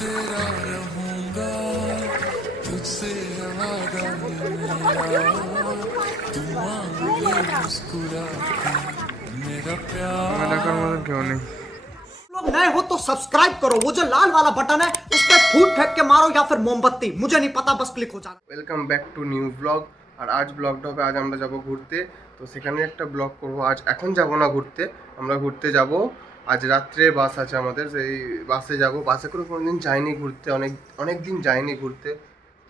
तेरा रहूंगा तुझसे वादा है मेरा तू मांग ले मुस्कुरा के मेरा प्यार क्यों नहीं लोग नए हो तो सब्सक्राइब करो, वो जो लाल वाला बटन है उस पर फूट फेंक के मारो या फिर मोमबत्ती, मुझे नहीं पता, बस क्लिक हो जाना। Welcome back to new blog. আর আজ ব্লগটা হবে, আজ আমরা যাব ঘুরতে। তো সেখানে একটা ব্লগ করব। আজ এখন যাব না ঘুরতে, আমরা ঘুরতে যাব আজ রাত্রে। বাস আছে আমাদের, সেই বাসে যাব। বাসে করে কোনোদিন যাইনি ঘুরতে, অনেক দিন যাইনি ঘুরতে।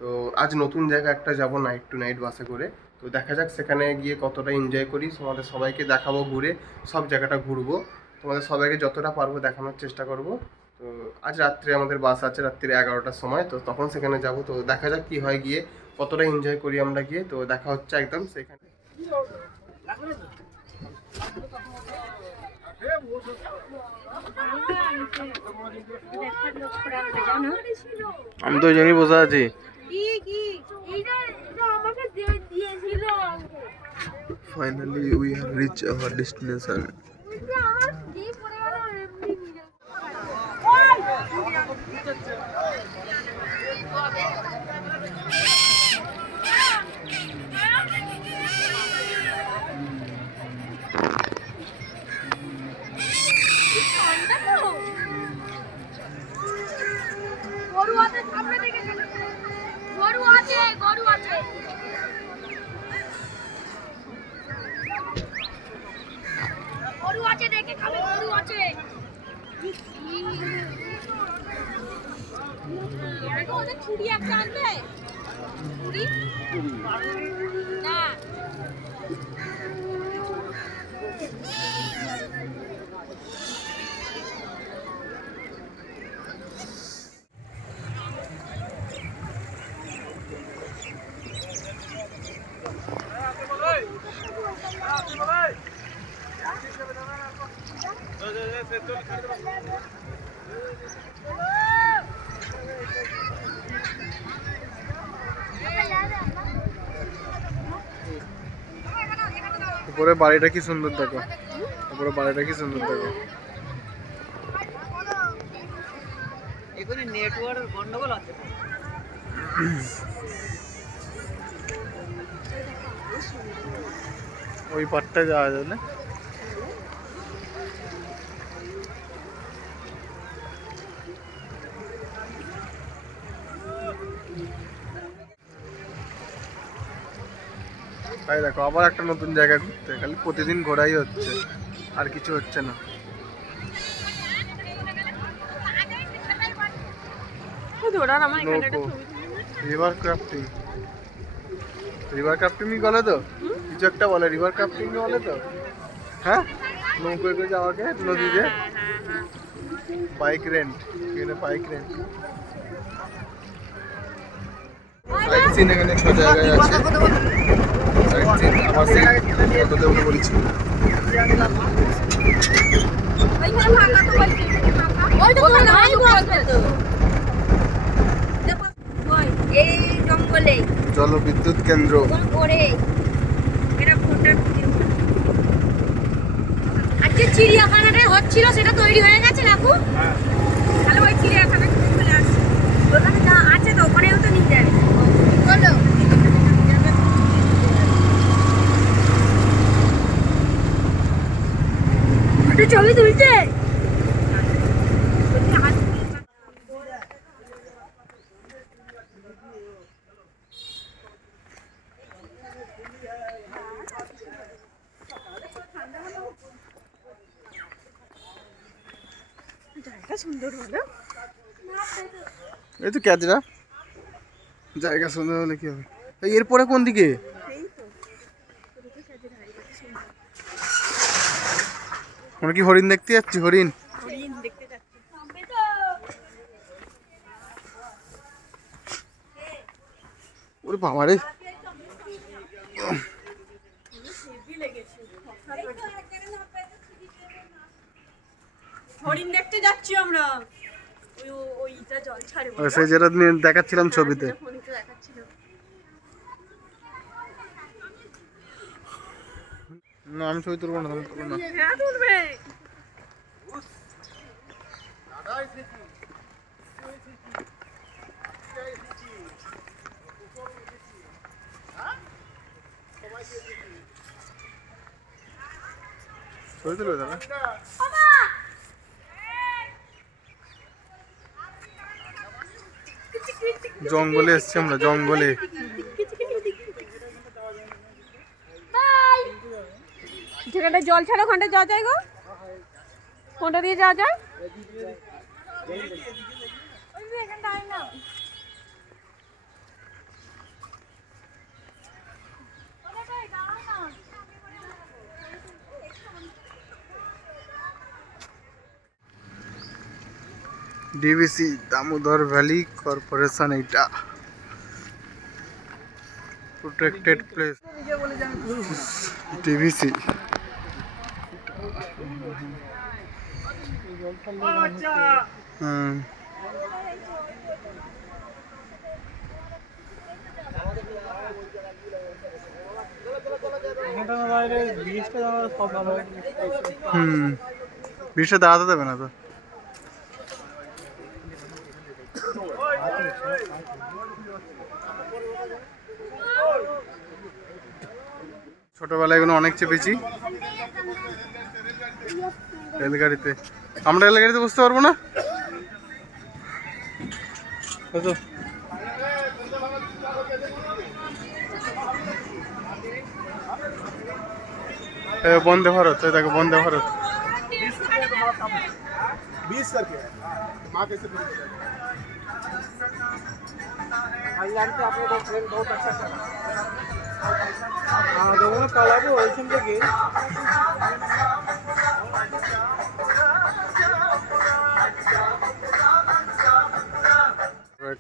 তো আজ নতুন জায়গা একটা যাব, নাইট টু নাইট বাসে করে। তো দেখা যাক সেখানে গিয়ে কতটা এনজয় করি, তোমাদের সবাইকে দেখাবো ঘুরে, সব জায়গাটা ঘুরবো, তোমাদের সবাইকে যতটা পারবো দেখানোর চেষ্টা করব। তো আজ রাত্রে আমাদের বাস আছে, রাত্রি 11টার সময়। তো তখন সেখানে যাব। তো দেখা যাক কী হয়, গিয়ে কতটা এনজয় করি আমরা গিয়ে। তো দেখা হচ্ছে একদম সেখানে। আমি তো ওই জন্যই বসে আছি। Finally we have rich hour destination. ছুরি একটা আনবে ছুরি না উপরে বাড়িটা কি সুন্দর দেখো, উপরে বাড়িটা কি সুন্দর দেখো। এখানে নেটওয়ার্ক গন্ডগোল আছে। ওই পাটটা যাওয়া যাবে না। তাই দেখো, আবার একটা নতুন জায়গা ঘুরতে। খালি প্রতিদিন ঘোরাই হচ্ছে, আর কিছু হচ্ছে না। রিভার ক্রাফটিং, রিভার ক্রাফটিং বলে তো, কিছু একটা বলে, রিভার ক্রাফটিং বলে তো। হ্যাঁ, নৌকোয় করে যাওয়াকে নদীতে। Bike rent, bike rent. Sight seen এখানে ছ জায়গায় আছে। সাইট সিন আমার সেই ফটোতে উঠে বলেছি। জলবিদ্যুৎ কেন্দ্র। আজকে চিড়িয়াখানাটা হচ্ছিল, সেটা তৈরি হয়ে গেছে কাকু। তাহলে ওই চিড়িয়াখানা চলে আসছে, ওখানে যা আছে তো ওখানেও তো নিয়ে যাবে। চলো ছবি তুলছে। সুন্দর হলো, এই তো ক্যাচরা জায়গা সুন্দর হলে কি হবে। এরপরে কোন দিকে? আমরা কি হরিণ দেখতে যাচ্ছি? হরিণ দেখতে যাচ্ছি। ওরে বাবা রে, হরিণ দেখতে যাচ্ছি আমরা। ওইটা জল ছাড়ে, সেই যেটা দেখাচ্ছিলাম ছবিতে। না আমি ছবি তুলবো না, তুলবে। ছবি তুলবে দাদা? জঙ্গলে এসছি আমরা, জঙ্গলে। যেখানটা জল ছাড়া ওখানটা যাওয়া যায় গো, কোনটা দিয়ে যাওয়া যায়? ডিভিসি দামোদর ভ্যালি কর্পোরেশন, এইটা প্রোটেক্টেড প্লেস ডিভিসি। ব্রিজটা দাঁড়াতে দেবে না তো। ছোটবেলায় এগুলো অনেক চেপেছি রেলগাড়িতে। আমরা রেলগাড়িতে বুঝতে পারবো না তো। বন্দে ভারত, দেখো বন্দে ভারত।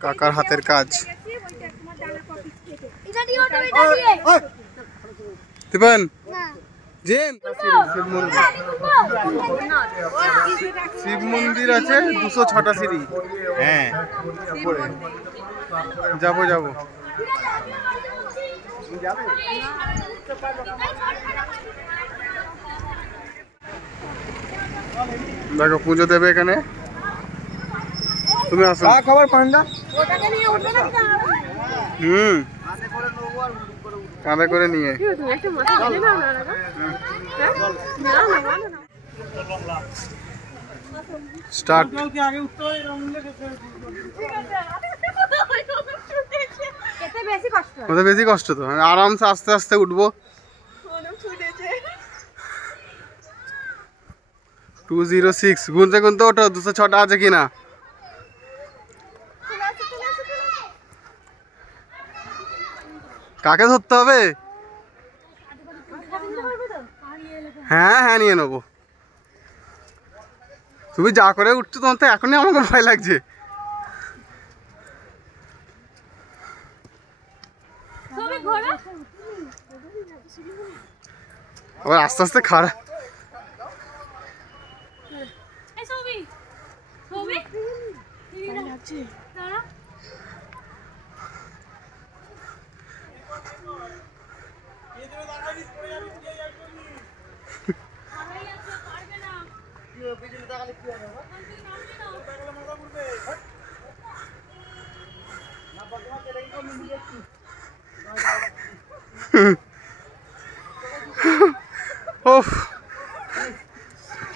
কাকার হাতের কাজ। দিবেন জেন শিব মন্দির আছে 206টা সিঁড়ি। হ্যাঁ যাবো যাবো। দেখো পুজো দেবে এখানে, তুমি আসো। খাবার পান্ডা কাঁধে করে নিয়ে স্টার্ট। ওদের বেশি কষ্ট তো, আরামসে আস্তে আস্তে উঠবো। 206 গুনতে গুনতে ওঠো 206টা আছে কিনা। কাকে ধরতে হবে? হ্যাঁ হ্যাঁ নিয়ে নেবো। তুমি যা করে উঠছো তোমার তো এখনই আমাকে ভয় লাগছে। আবার আস্তে আস্তে খারাপ।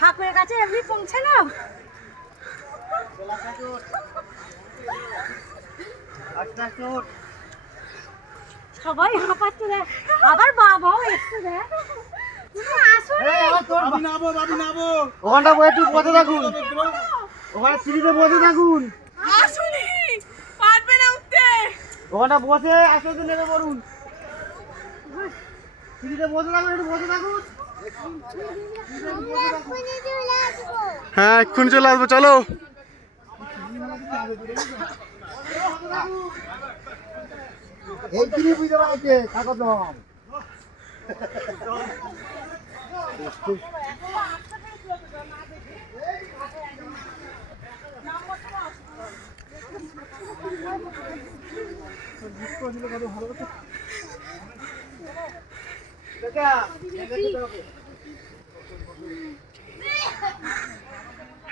ঠাকুরের কাছে এমনি পৌঁছালো। সবাই হাঁপাচ্ছে, আবার বাবাও একটু দেখ। ওখানটা একটু বসে থাকুন, ওখানে সিঁড়িতে বসে থাকুন। ওখানটা বসে আস্তে আস্তে নেমে পড়ুন। সিঁড়িতে বসে থাকুন, একটু বসে থাকুন। হ্যাঁ এক্ষুনি চলে আসবো, চলো। এইখানে বুঝতে পারছে থাকো তো।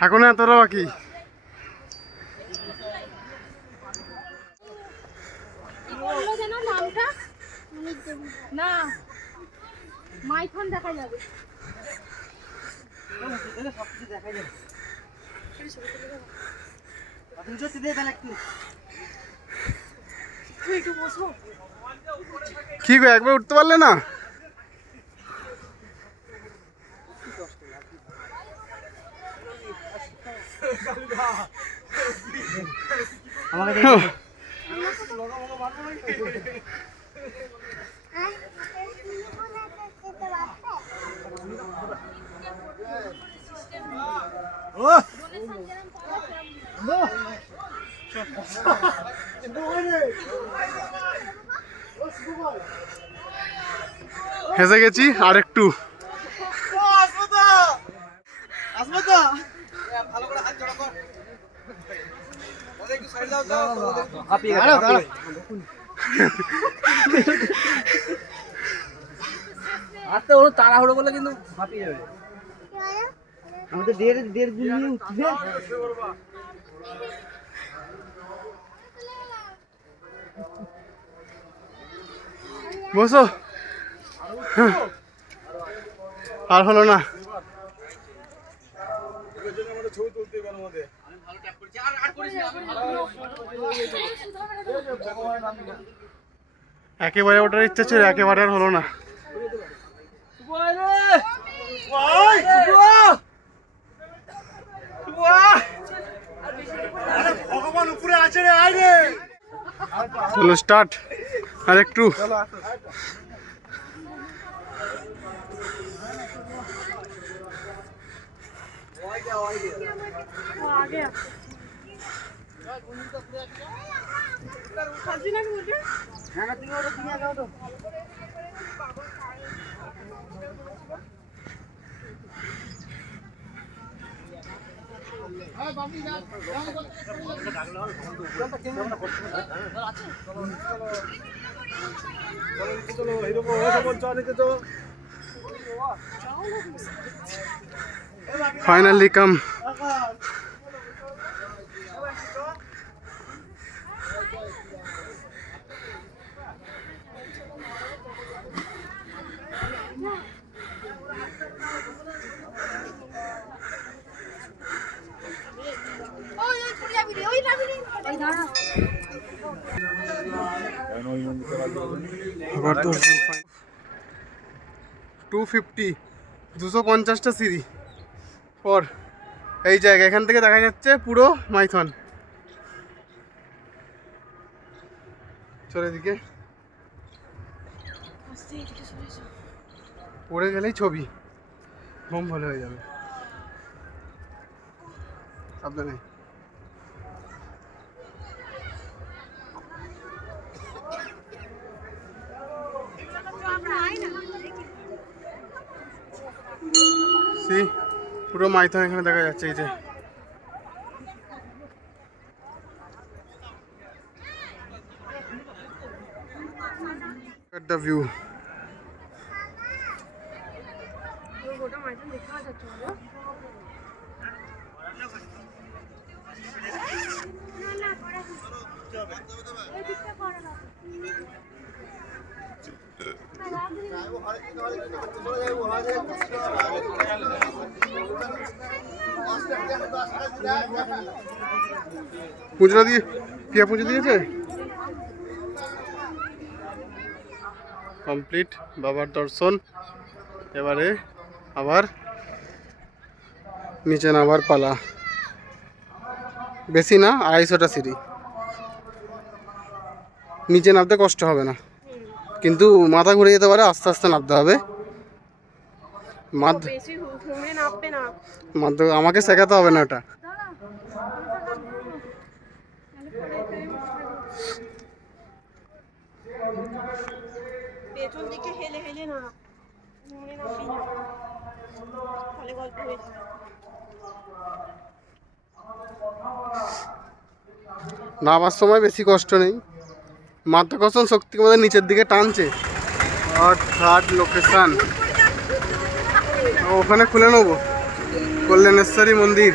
এখনো এতটা বাকি। না মাইথন দেখা যাবে। কি গো একবার উঠতে পারলে না? হেসে গেছি আর একটু। আসতে ওর তাড়াহুড়ো করলে কিন্তু হাঁপিয়ে যাবে। আমাদের দেড় গুণ নিয়ে উঠবে। বসো। আর হলো না। একেবারে ওটার ইচ্ছা ছিল, একেবারে আর হলো না। চলো স্টার্ট, আর একটু। Finally come. আবার 250 250টা সিঁড়ি পর এই জায়গা, এখান থেকে দেখা যাচ্ছে পুরো মাইথন। চলে দিকে পড়ে গেলেই ছবি বোম ভালো হয়ে যাবে, সাবধানে। পুরো মাইথন এখানে দেখা যাচ্ছে, এই যে the view. পুজো দিয়ে পিয়া পুজো দিয়েছে কমপ্লিট, বাবার দর্শন। এবারে আবার নিচে নামার পালা। বেশি না, 250টা সিঁড়ি। নিচে নামতে কষ্ট হবে না, কিন্তু মাথা ঘুরে যেতে পারে, আস্তে আস্তে নামতে হবে। আমাকে শেখাতে হবে না ওটা। পেছন দিকে হেলে হেলে না মনে না তাহলে গল্প হয়ে যাবে। নামার সময় বেশি কষ্ট নেই, মাধ্যাকর্ষণ শক্তি আমাদের নিচের দিকে টানছে। আর থার্ড লোকেশন ওখানে খুলে নেবো, কল্যাণেশ্বরী মন্দির।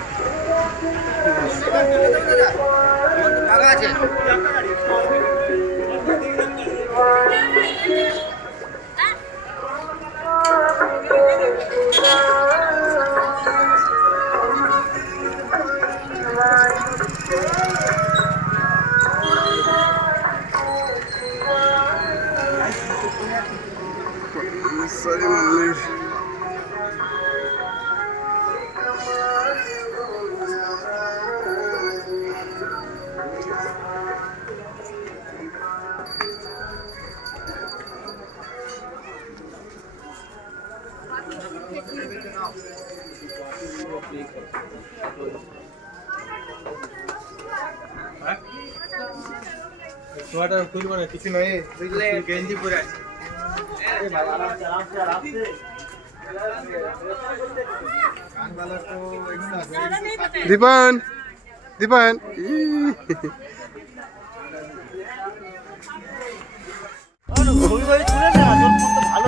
সরি মন্দির কিছু নয় গেঞ্জি পরে আছে দীপান দীপান ছবি তুলে না তোর তো ভালো